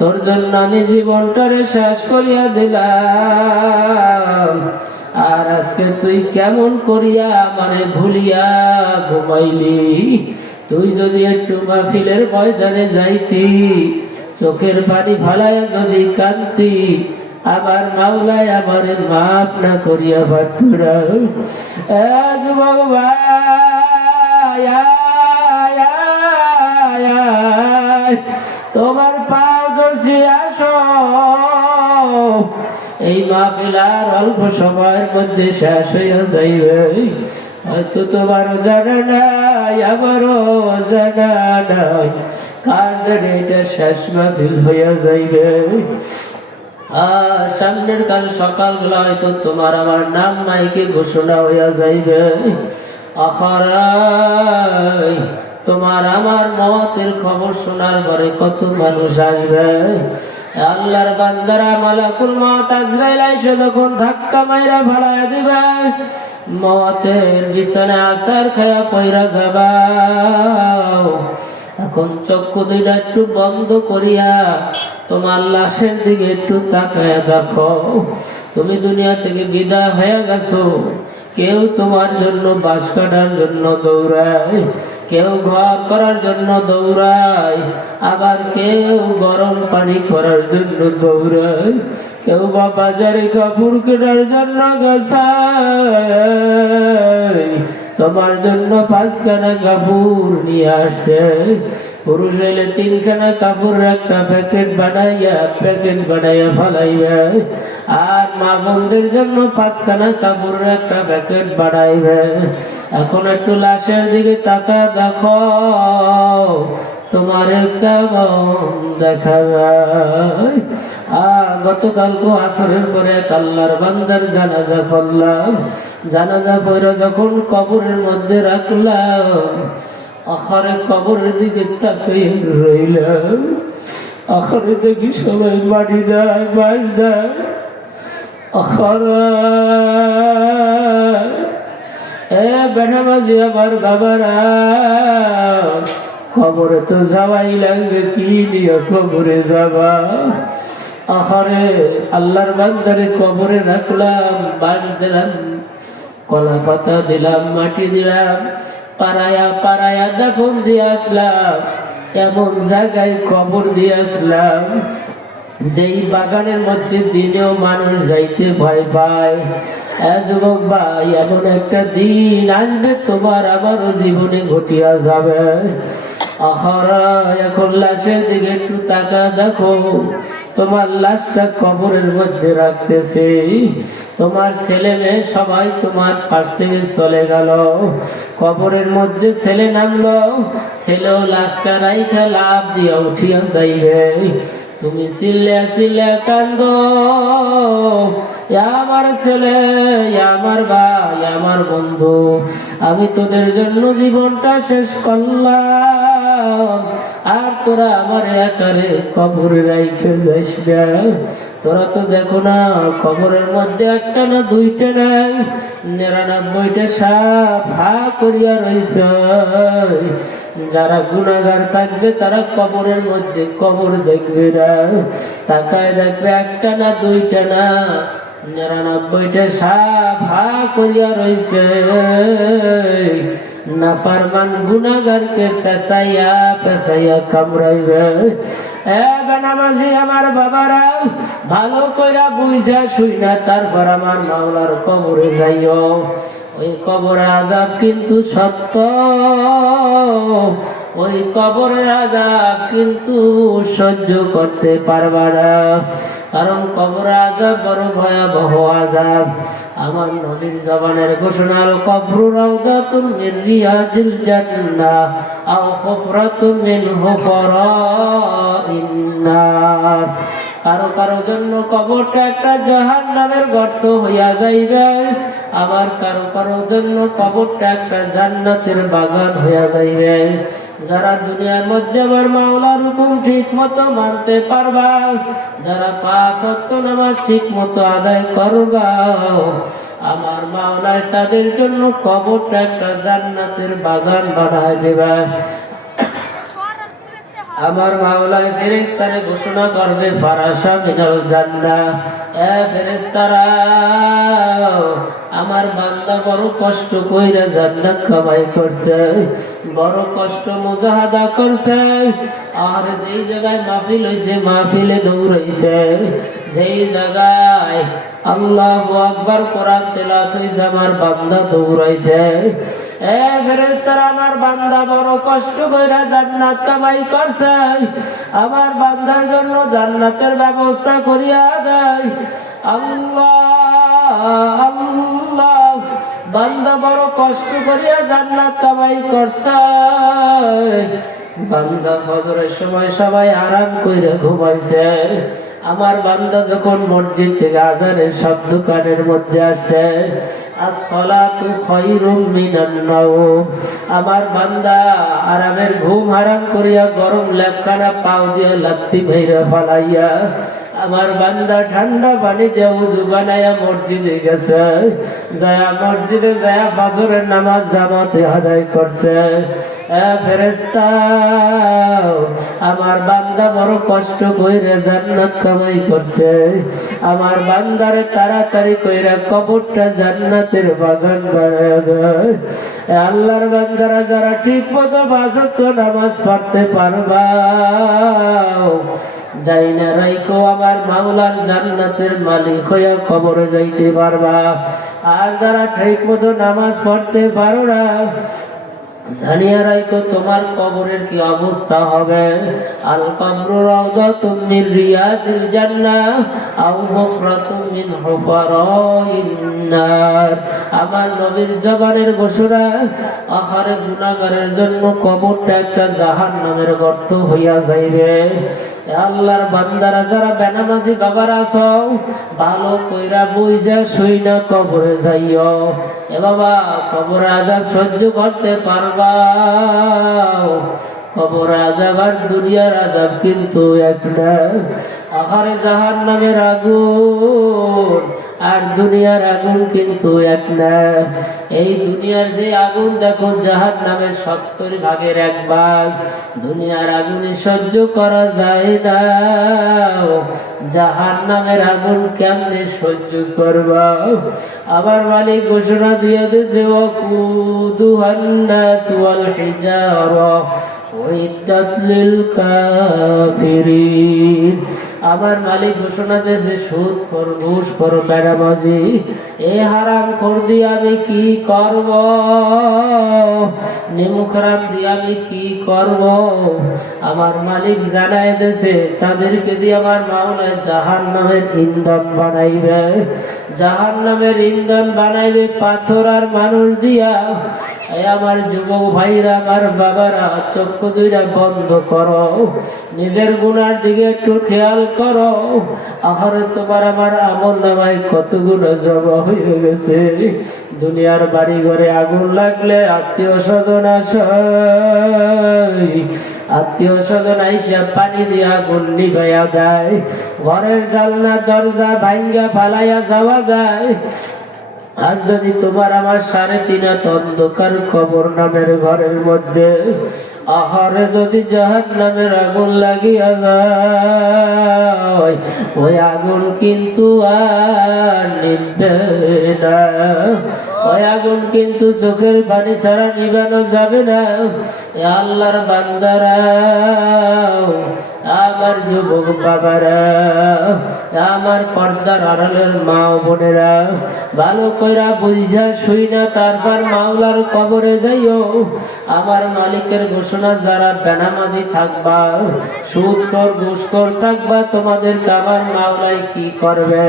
তোর জন্য আমি জীবনটারে শেষ করিয়া দিলাম, আর আজকে তুই কেমন করিয়া আমারে ভুলিয়া ঘুমাইলি। তুই যদি একটু মাহফিলের ময়দানে যাইতি, চোখের পানি ফালাইয়া যদি কাঁদতি, আমার মাওলায় আমারে মাফ না করিয়া পারত না। যুবক ভাই, তোমার পাও ধরছি, আসো। এই মাহফিল আর অল্প সময়ের মধ্যে শেষ হইয়া যাইবে। হয়তো তোমারও জানা নাই, আমারও জানা নাই, কার জানে এটা শেষ মাহফিল হইয়া যাইবে। আর সামনের কাল সকালবেলা হয়তো তোমার আমার নাম মাইকে ঘোষণা হইয়া যাইবে। আখরাই তোমার আমার মওতের খবর শোনার পরে কত মানুষ আসবে। আল্লাহর বান্দারা মালাকুল মওত আজরাইল এসে যখন ধাক্কা মাইরা ফালাইয়া দিবে, মওতের বিছানায় আছাড় খায়া পইরা যাবা। এখন চক্ষু দুইটা একটু বন্ধ করিয়া তোমার লাশের দিকে একটু তাকায়া দেখো। তুমি দুনিয়া থেকে বিদায় হয়ে গেছো। কেউ তোমার জন্য বাঁশ কাটার জন্য দৌড়ায়, কেউ ঘর করার জন্য দৌড়ায়, আবার কেউ গরম পানি করার জন্য দৌড়ায়, কেউ বা বাজারে কাপড় কেনার জন্য গেছায়। তোমার জন্য 5খানা কাপড় নিয়ে আসছে। পুরুষ হইলে 3খানা কাপড় একটা প্যাকেট বানাইয়া ফালাইবে, আর মা বোনদের জন্য 5খানা কাপড় একটা প্যাকেট বানাইবে। এখন একটু লাশের দিকে তাকা দেখো, তোমার কেমন দেখা যায়। গতকালকে আসরের পরে এক আল্লাহর বান্দার জানাজা পড়লাম। জানাজা পড়ে যখন কবরের মধ্যে রাখলাম, আখরে কবরের দিকে তাকিয়ে রইলাম। আখরে দেখি সবাই মাটি দেয়, বাঁশ দেয়। বেনামাজি আমার বাবারা, কবরে তো যাওয়াই লাগবে, কি নিয়ে কবরে যাবা। আহারে আল্লাহর বান্দারে কবরে রাখলাম, বাঁশ দিলাম, কলা পাতা দিলাম, মাটি দিলাম, পাড়ায়া পাড়ায়া দাফন দিয়ে আসলাম। এমন জায়গায় কবর দিয়ে আসলাম যেই বাগানের মধ্যে দিনেও মানুষ যাইতে ভয় পায়। যুবক ভাই, এমন একটা দিন আসবে তোমার আমারও জীবনে ঘটিয়া যাবে। এখন লাশের দিকে একটু তাকা দেখো, তোমার লাশটা কবরের মধ্যে রাখতেছে। তোমার ছেলে মেয়ে সবাই তোমার পাশ থেকে চলে গেল, কবরের মধ্যে ছেলে নামলো, ছেলেও লাশটা রাইখা লাভ দিয়া উঠিয়া যাইবে। তুমি চিল্লা চিল্লা কান্দো, আমার ছেলে, আমার ভাই, আমার বন্ধু, আমি তোদের জন্য জীবনটা শেষ করলাম, আর তোরা আমার একারে কবরে রাইখে যাইস না। তোরা তো দেখো না, কবরের মধ্যে একটা না দুইটা নাই, 99টা সাপ হা করিয়া রইছে। যারা গুনাহগার থাকবে তারা কবরের মধ্যে কবর দেখবে না, তাকায় দেখবে একটা না দুইটা না, 99টা সাপ হা করিয়া রইছে। নাফরমান গুনাহগারকে পেছাইয়া পেছাইয়া কামড়াইবে। বেনামাজি আমার বাবারা, ভালো কইরা বুঝা শুইনা তারপর আমার মাওলার কবরে যাইও। ওই কবরের আযাব কিন্তু সত্য, ওই কবরের আযাব কিন্তু সহ্য করতে পারবা না, কারণ কবরের আযাব বড় ভয়াবহ আযাব। আমার নবীর জবানের ঘোষণা, কবর রাউদাতুন মিন রিয়াজিল জান্নাহ আও হুফরাতুন মিন হুফরাইন নার। কারো কারো জন্য কবরটা একটা জাহান্নামের গর্ত হইয়া যাইবে, আবার কারো কারো জন্য কবরটা একটা জান্নাতের বাগান হইয়া যাইবে। যারা দুনিয়ার মধ্যে আমার মাওলার হুকুম ঠিক মতো মানতে পারবা, যারা 5 ওয়াক্ত নামাজ ঠিক মতো আদায় করবা, আমার মাওলায় তাদের জন্য কবরটা একটা জান্নাতের বাগান বানায় দেবে। আমার মাওলায় ফেরেশতারে ঘোষণা করবে ফারাশা মিনাল জান্নাহ, এ ফেরেশতারা আমার বান্দা বড় কষ্ট কইরা জান্নাত কামাই করছে, বড় কষ্ট মুজাহাদা করছে, আর যেই জায়গায় মাহফিল হইছে মাহফিলে দৌড়াইছে, যেই জায়গায় আল্লাহু আকবার কোরআন তেলাওয়াত হইছে আমার বান্দা দৌড়াইছে। এ ফেরেশতারা আমার বান্দা বড় কষ্ট কইরা জান্নাত কামাই করছে, আমার বান্দার জন্য জান্নাতের ব্যবস্থা করিয়া দেয়। আল্লাহ আল্লাহ, বান্দা বড় কষ্ট করিয়া জান্নাত কামাই করছে, বান্দা ফজরের সময় সবাই আরাম কইরা ঘুমাইছে, আমার বান্দা যখন মসজিদ থেকে আজানের শব্দ কানের মধ্যে আসে, আসসালাতু খায়রুম মিনান নাওম, আমার বান্দা আরামের ঘুম হারাম করিয়া গরম লেপখানা পাও দিয়ে লাত্তি মেরে ফালাইয়া আমার বান্দা ঠান্ডা পানি দিয়ে উযু বানাইয়া মসজিদে গেছে, যায়া মসজিদে যায়া ফজরের নামাজ জামাতে আদায় করছে। ফেরেশতা আমার বান্দা বড় কষ্ট কইরা জান্নাত কামাই করছে, আমার বান্দারে তাড়াতাড়ি কইরা কবরটা জান্নাতের বাগান বানায়া দেয়। আল্লাহর বান্দারা যারা ঠিক মতো পাঁচ ওয়াক্ত নামাজ পড়তে পারবা, যাই না রাইকো আমার মাওলার জান্নাতের মালিক হইয়া কবরে যাইতে পারবা। আর যারা ঠিক মতো নামাজ পড়তে পারো না, জানিয়া রাইকো তোমার কবরের কি অবস্থা হবে। আল কবরু রাউদাতুম মিন রিয়াজিল জান্নাহ আও হুফরাতুম মিন হুফারাইন নার। আমার নবীর জবানের ঘোষণা, আহারে গুনাহগারের জন্য কবরটা একটা জাহান্নামের গর্ত হইয়া যাইবে। আল্লাহর বান্দারা যারা বেনামাজি বাবারা আছো, ভালো কইরা বুঝা শুইনা কবরে যাইও। এ বাবা, কবরে আযাব সহ্য করতে পারবা? কবর আযাব আর দুনিয়ার আযাব কিন্তু এক না। আখারে জাহান্নামের আগুন আর দুনিয়ার আগুন কিন্তু এক না। এই দুনিয়ার যে আগুন দেখো জাহান্নামের 70 ভাগের 1 ভাগ। দুনিয়ার আগুনে সহ্য করা যায় না, জাহান্নামের আগুন কেমনে সহ্য করবা? আবার মালিক ঘোষণা দিয়ে দিয়েছে, ওয়াকুদুহান নাস ওয়াল হিজারা উইদ্দাত লিল কাফিরিন। আমার মালিক ঘোষণা দিয়েছে, সুদ খোর, ঘুষ খোর, বেনামাজি, এই হারাম খোর দিয়ে আমি কি করব? নিমুখ হারাম দিয়ে আমি কি করব? আমার মালিক জানাই দিয়েছে, তাদেরকে দিয়ে আমার মাওলা জাহান্নামের ইন্ধন বানাইবে। জাহান্নামের ইন্ধন বানাইবে পাথর আর মানুষ দিয়া। আমার যুবক ভাইরা, আমার বাবারা, চক্ষু দুইটা বন্ধ করো, নিজের গুনার দিকে একটু খেয়াল করো। আহারে তোমার আমার আমল নামায় কত গুনাহ জমা হয়ে গেছে। দুনিয়ার বাড়ি ঘরে আগুন লাগলে আত্মীয় স্বজন আসে, আত্মীয় স্বজন আইসা পানি দিয়ে আগুন নিভাইয়া দেয়। ঘরের জানলা দরজা ভাঙ্গা ফালাইয়া যাওয়া যায়। আর যদি তোমার আমার 3.5 হাত অন্ধকার কবর নামের ঘরের মধ্যে আহারে যদি জাহান্নামের আগুন লাগিয়া যায়, ওই আগুন কিন্তু আর নিভবে না। ওই আগুন কিন্তু চোখের পানি ছাড়া নিভানো যাবে না। আল্লাহর বান্দারা, আমার যুবক বাবারা, আমার পর্দার আড়ালের মা ও বোনেরা, ভালো কইরা বুঝা শুইনা তারপর মাওলার কবরে যাইও। আমার মালিকের ঘোষণা, যারা বেনামাজি থাকবা, সুদখোর ঘুষখোর থাকবা, তোমাদেরকে আমার মাওলাই কি করবে?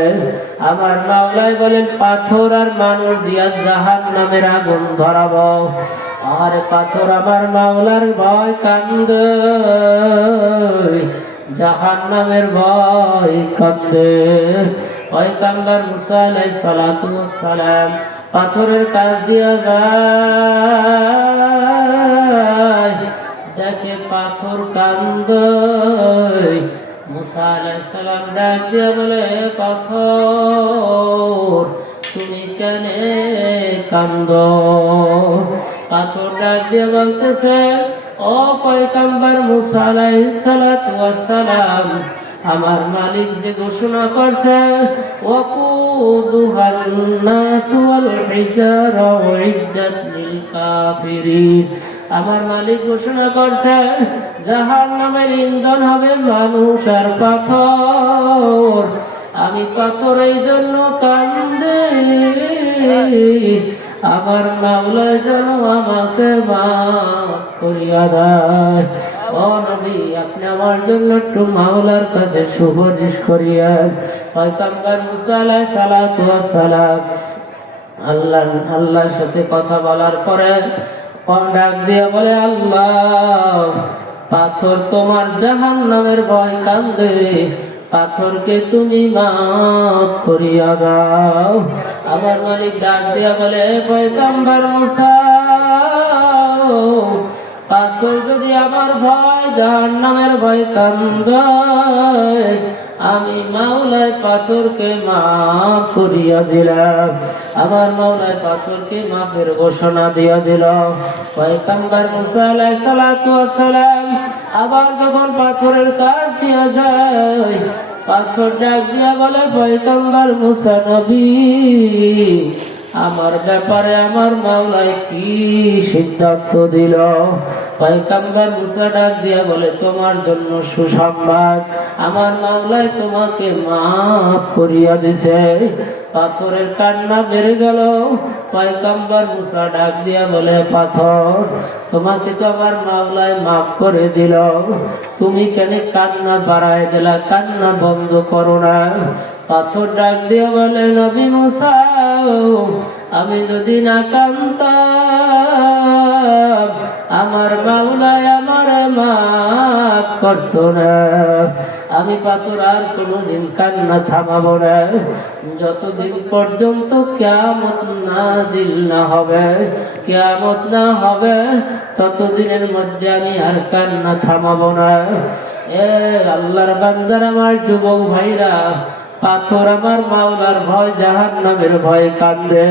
আমার মাওলাই বলেন, পাথর আর মানুষ দিয়া জাহান্নামের আগুন ধরাবো। আর পাথর আমার মাওলার ভয় কান্দে, জাহান্নামের ভয় কান্দে। পয়গম্বর মুসা আলাইহিস সালাতু ওয়াস সালাম পাথরের কাজ দিয়া যায়, দেখে পাথর কান্দে। মুসা আলাইহিস সালাম ডাক দিয়া বলে, পাথর তুমি কেনে কান্দো? পাথর ডাক দিয়ে বলতেছে, ও পয়গম্বর মুসা আলাইহিস সালাতু ওয়াস সালাম, আমার মালিক যে ঘোষণা করছে ওয়াকুদুহান নাস ওয়াল হিজারা উইদ্দাত লিল কাফিরিন, আমার মালিক ঘোষণা করছে জাহান্নামের ইন্ধন হবে মানুষ আর পাথর। আমি পাথর এই জন্য কান্দে, আমার মাওলা যেন আমাকে মাফ করিয়া দেয়। ও নবী, আপনি আমার জন্য একটু মাওলার কাছে সুপারিশ করিয়েন। পয়গম্বর মুসা আলাইহিস সালাতু ওয়াস সালাম আল্লাহর সাথে কথা বলার পরে ডাক দিয়ে বলে, আল্লাহ, পাথর তোমার জাহান্নামের ভয় কান্দে, পাথরকে তুমি মাফ করিয়া দাও। আমার মালিক ডাক দিয়া বলে, পয়গম্বর মুসা, পাথর যদি আমার ভয় জাহান্নামের ভয় কান্দায়, আমি মাওলায় পাথরকে মাফ করিয়া দিলাম। আমার মাওলায় পাথরকে মাফের ঘোষণা দিয়া দিল। পয়গম্বর মুসা আলাইহিস সালাতু ওয়াস সালাম আবার যখন পাথরের কাজ দিয়া যায়, পাথর ডাক দিয়া বলে, পয়গম্বর মুসা নবী, আমার ব্যাপারে আমার মাওলায় কি সিদ্ধান্ত দিল? পয়গম্বর মুসা ডাক দিয়া বলে, তোমার জন্য সুসংবাদ, আমার মাওলায় তোমাকে মাফ করিয়া দিছে। পাথরের কান্না বেড়ে গেল। পয়গম্বর মুসা ডাক দিয়া বলে, পাথর, তোমাকে তো আমার মাওলায় মাফ করে দিল, তুমি কেন কান্না বাড়ায় দিলা? কান্না বন্ধ করো না। পাথর ডাক দিয়া বলে, নবী মুসা, আমি যদি না কাঁদতাম আমার মাওলায় আমার মাফ করতো না। আমি পাথর আর কোনোদিন কান্না থামাবো না, যতদিন পর্যন্ত কিয়ামত নাজিল না হবে, কিয়ামত না হবে ততদিনের মধ্যে আমি আর কান্না থামাবো না। এ আল্লাহর বান্দার, আমার যুবক ভাইরা, পাথর আমার মাওলার ভয় জাহান্নামের ভয় কান্দে,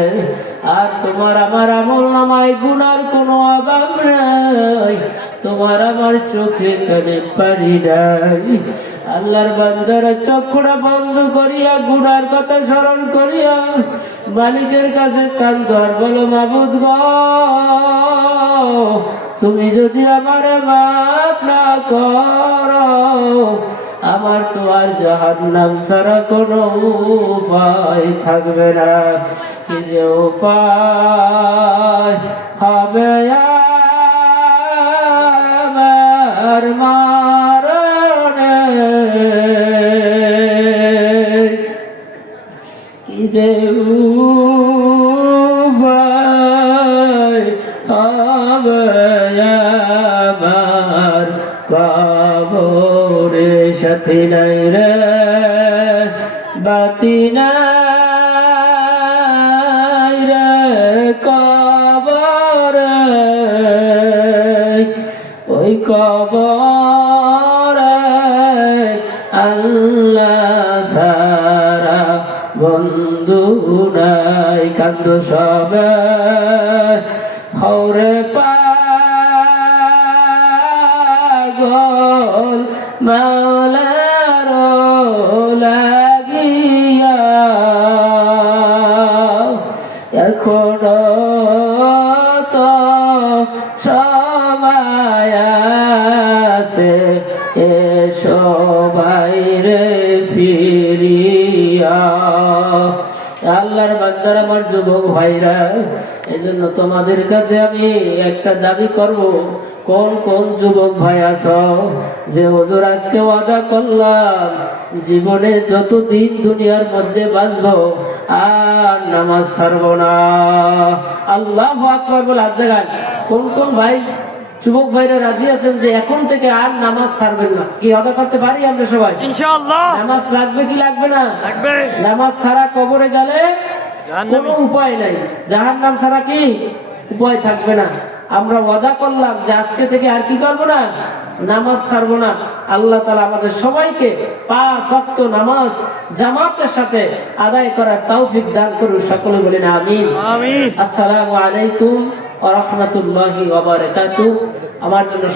আর তোমার আমার আমল নামায় গুনার কোনো অভাব নাই, তোমার আমার চোখে কানে পানি নাই। আল্লাহর বান্দারা চক্ষুটা বন্ধ করিয়া গুনার কথা স্মরণ করিয়া মালিকের কাছে কান্দো আর বলো, মাবুদ গো, তুমি যদি আমারে মাফ না করো, আমার তো আর জাহান্নাম ছাড়া কোনো উপায় থাকবে না। কি যে উপায় হবে আমার মারণে, কি যে উপায় হবে আমার কবরে, সাথী নাই রে বাতি নাই রে কবরে, ওই কবরে আল্লাহ সারা বন্ধু নাই। কান্দ সবে হরে পাগল মাওলার লাগিয়া, এখনো তো সময় আছে, এসো বাইরে ফিরিয়া। আল্লাহর বান্দার, আমার যুবক ভাইরা, এই জন্য তোমাদের কাছে আমি একটা দাবি করব, কোন কোন যুবক ভাই আছো যে হুজুর আজকে ওয়াদা করলাম জীবনে যতদিন দুনিয়ার মধ্যে বাঁচবো আর নামাজ ছাড়বো না? আল্লাহু আকবার বলে হাত জাগান। কোন কোন ভাই যুবক ভাইরা রাজি আছেন যে এখন থেকে আর নামাজ ছাড়বেন না? কি ওয়াদা করতে পারি আমরা সবাই? ইনশাআল্লাহ। নামাজ লাগবে কি লাগবে না? লাগবে। নামাজ ছাড়া কবরে গেলে কোনো উপায় নাই, জাহান্নাম ছাড়া কি উপায় থাকবে না। আমরা ওয়াদা করলাম যে আজকে থেকে আর কি করবো না, নামাজ ছাড়বো না। আল্লাহ তাআলা আমাদের সবাইকে 5 ওয়াক্ত নামাজ জামাতের সাথে আদায় করার তৌফিক দান করুন। সকলে বলেন আমিন। আমিন। আসসালামু আলাইকুম ওয়া রাহমাতুল্লাহি ওয়া বারাকাতুহু। আমার জন্য